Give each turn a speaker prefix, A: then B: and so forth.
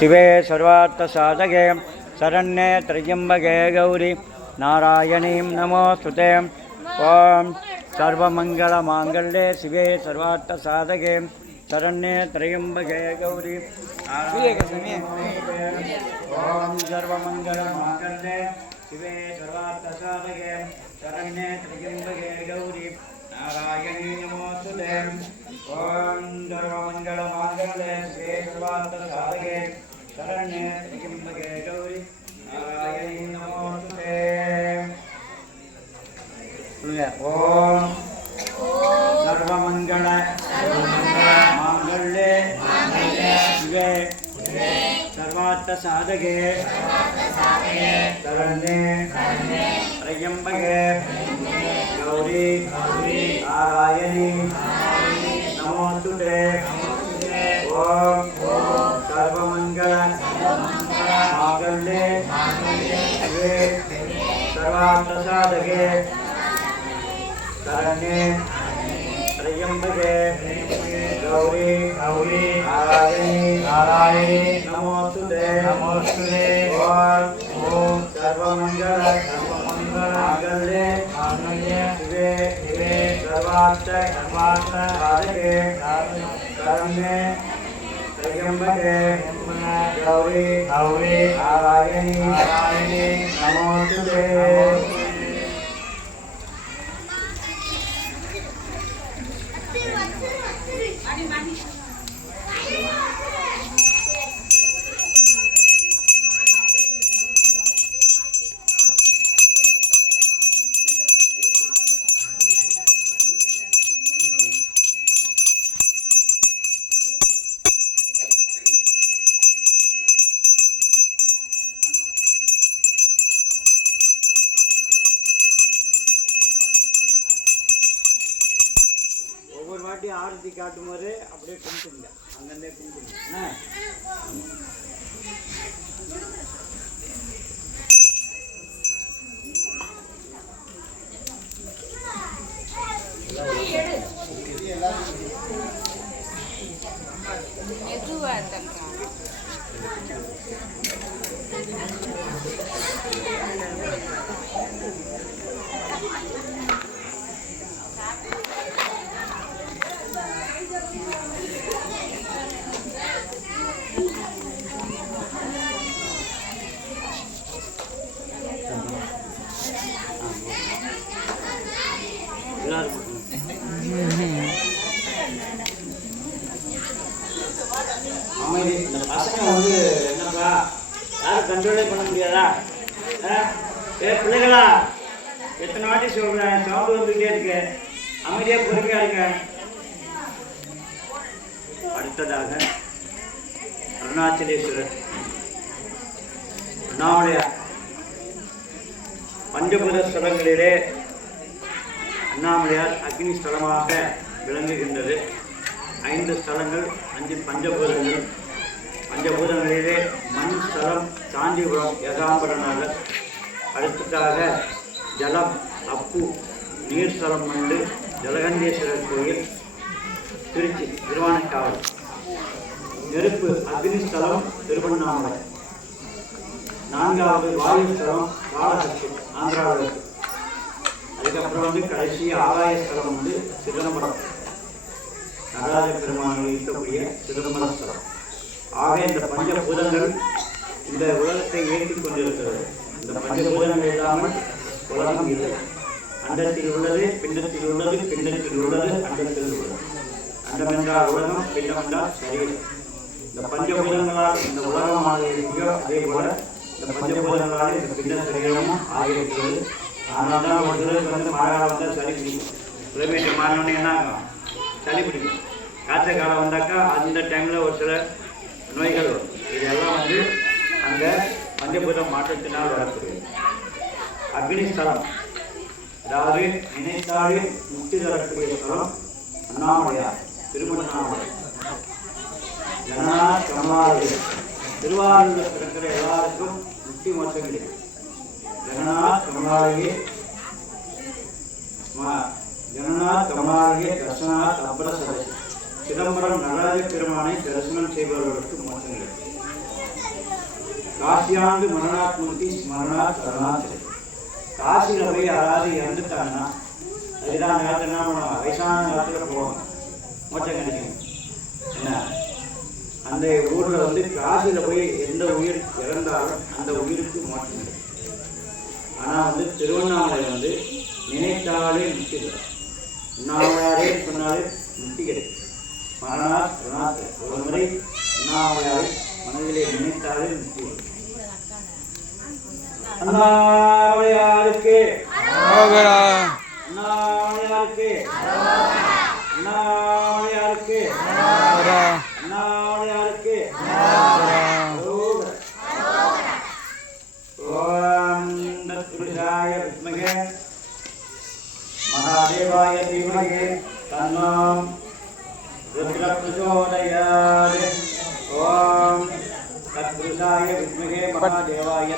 A: शिवे सर्वार्थसाधके शरण्ये त्र्यम्बके गौरि नारायणीं नमोऽस्तुते ॐ सर्वमङ्गलमाङ्गल्ये शिवे सर्वार्थसाधके शरण्ये त्र्यम्बके गौरि नारायणीं ॐ सर्वमङ्गलमाङ्गल्ये शिवे सर्वार्थसाधके शरण्ये त्र्यम्बके गौरि नारायणी नमोस्तुते சரணே திரியம்பகே கௌரி. ஓம். சர்வமங்கள. மாங்கல்யே. சிவே சர்வார்த்த சாதகே. சரணே. శరణ్యే త్రయంబకే గౌరీ గౌరీ నారాయణి నారాయణి నమోస్తుతే నమోస్తుతే ఓం ఓం సర్వమంగళ సర్వమంగళ మంగళే ఆనందే శివే శివే సర్వార్థ సర్వార్థ సాధకే శరణ్యే త్రయంబకే గౌరీ గౌరీ నారాయణి నారాయణి నమోస్తుతే నమోస్తుతే வாட்டி ஆரத்தி காட்டும் போது அப்படியே கும்பிட்டுங்க. அங்கேருந்தே கும்பிட்டுங்க. என்ன?
B: மெதுவா
A: யாரும் கண்ட்ரோலே பண்ண முடியாதா? ஆ? ஏ பிள்ளைகளா எத்தனை வாட்டி சொல்கிறேன் சவுண்டு வந்துகிட்டே இருக்கு. அமைதியாக பொறுமையாக இருங்க. அடுத்ததாக அருணாச்சலேஸ்வரர். அண்ணாமலையார் பஞ்சபுத ஸ்தலங்களிலே அண்ணாமலையார் அக்னி ஸ்தலமாக விளங்குகின்றது. ஐந்து ஸ்தலங்கள் அஞ்சு பஞ்சபூதங்கள் பஞ்சபூதங்களிலே மண் ஸ்தலம் காஞ்சிபுரம் ஏகாம்பரநாதர் அடுத்ததாக ஜலம் அப்பு நீர் ஸ்தலம் வந்து ஜலகண்டேஸ்வரர் கோயில் திருச்சி திருவானைக்காவல். நெருப்பு அக்னிஸ்தலம் திருவண்ணாமலை. நான்காவது வாயுஸ்தலம் ஸ்தலம் ஆந்திராவில் அதுக்கப்புறம் வந்து கடைசி ஆகாயஸ்தலம் வந்து சிதம்பரம். நடராஜ பெருமானை இருக்கக்கூடிய சிதம்பரம் ஸ்தலம். ஆக இந்த பஞ்சபூதங்கள் இந்த உலகத்தை ஏற்றிக் கொண்டிருக்கிறது. இந்த பஞ்சபூதங்கள் இல்லாமல் உலகம் இல்லை. அண்டத்தில் உள்ளது பிண்டத்தில் உள்ளது பிண்டத்தில் உள்ளது அண்டத்தில் உள்ளது. அண்டம் என்றால் உலகம் பிண்டம் என்றால் சரீரம். இந்த பஞ்சபூதங்களால் இந்த உலகமாக இருக்கிறோ அதே போல இந்த பஞ்சபூதங்களால் இந்த பிண்ட சரீரமும் ஆகியிருக்கிறது. அதனால தான் ஒரு சிலருக்கு வந்து மழை காலம் வந்தால் சளி பிடிக்கும். கிளைமேட் மாறினோடனே என்ன ஆகும்? சளி பிடிக்கும். காய்ச்சல் காலம் வந்தாக்கா அந்த டைமில் ஒரு சில நோய்கள் வரும். இதெல்லாம் வந்து அங்கே பஞ்சபூத மாற்றத்தினால் வரக்கூடியது. அக்னி ஸ்தலம் அதாவது நினைத்தாலே முக்தி தரக்கூடிய ஸ்தலம் அண்ணாமலையார் திருமணாமலை ஜனநாத் கமலாதி திருவாரூரில் பிறக்கிற எல்லாருக்கும் முக்தி மோட்சம் கிடைக்கும். ஜனநாத் கமலாதி ஜனநாத் கமலாகிய தர்ஷனாத் அபர சதசி சிதம்பரம் நடராஜ பெருமானை தரிசனம் செய்பவர்களுக்கு மோசங்கள் கிடைக்கும். காசியாண்டு மரணாத் மூர்த்தி ஸ்மரணாத் அருணாச்சலம் காசியில் போய் யாராவது இறந்துட்டாங்கன்னா அதுதான் நேரத்தில் என்ன பண்ணுவாங்க? வயசான காலத்தில் போவாங்க. மோச்சம் கிடைக்கும். என்ன? அந்த ஊரில் வந்து காசியில் போய் எந்த உயிர் இறந்தாலும் அந்த உயிருக்கு மோச்சம் கிடைக்கும். ஆனால் வந்து திருவண்ணாமலை வந்து நினைத்தாலே முக்தி கிடைக்கும். உண்ணாமையாரே சொன்னாலே முக்தி கிடைக்கும். மரணாத் ருணாத் ஒரு உண்ணாமையாரை மனதிலே நினைத்தாலே முக்தி கிடைக்கும் அண்ணாமையாருக்கு
B: அரோகரா
A: அண்ணாமையாருக்கு மகாதேவாய தீமகே தன்னாம் ருத்ரபிரச்சோதயாத் ஓம் தத்புருஷாய வித்மகே மகாதேவாய